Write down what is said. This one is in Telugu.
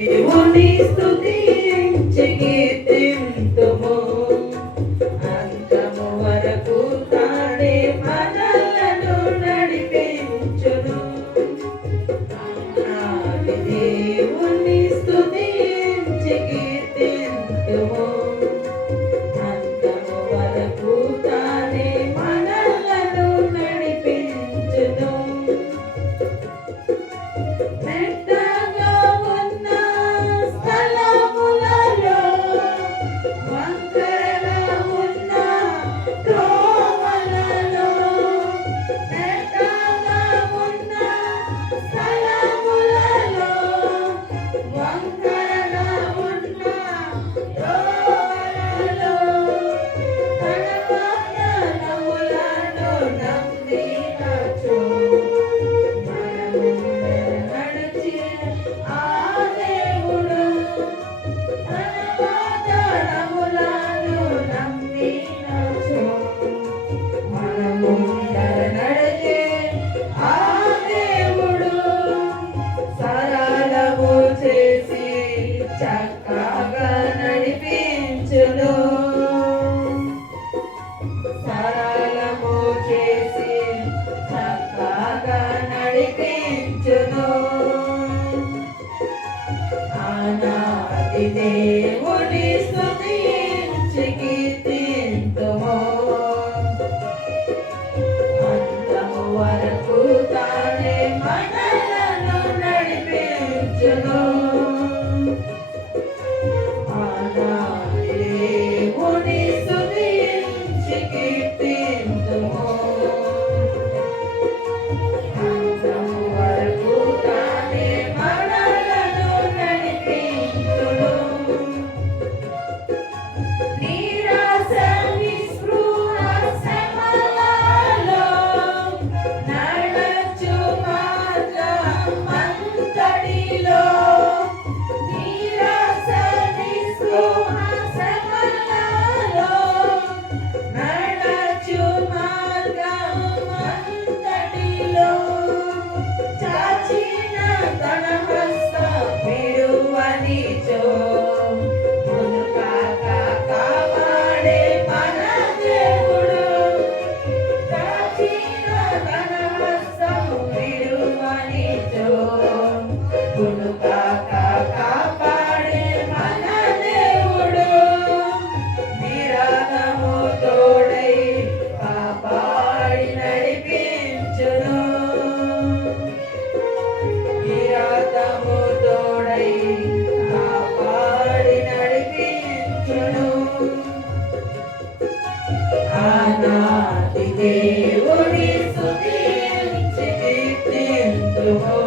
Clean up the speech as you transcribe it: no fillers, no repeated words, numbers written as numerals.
దేవుని స్తుతించి కీర్తింతుము అంతము వరకు తానే మనలను నడిపించును. ఆది దేవుని స్తుతించి కీర్తింతుము అంతము వరకు తానే మనలను నడిపించును. చక్కగా నడిపించును. సరళము చేసి చక్కగా నడిపించును. ఆనాది దేవుని స్తుతించి కీర్తింతుము అంతము వరకు తానే మనలను నడిపించును. ఆనాది దేవుని స్తుతించి కీర్తింతుము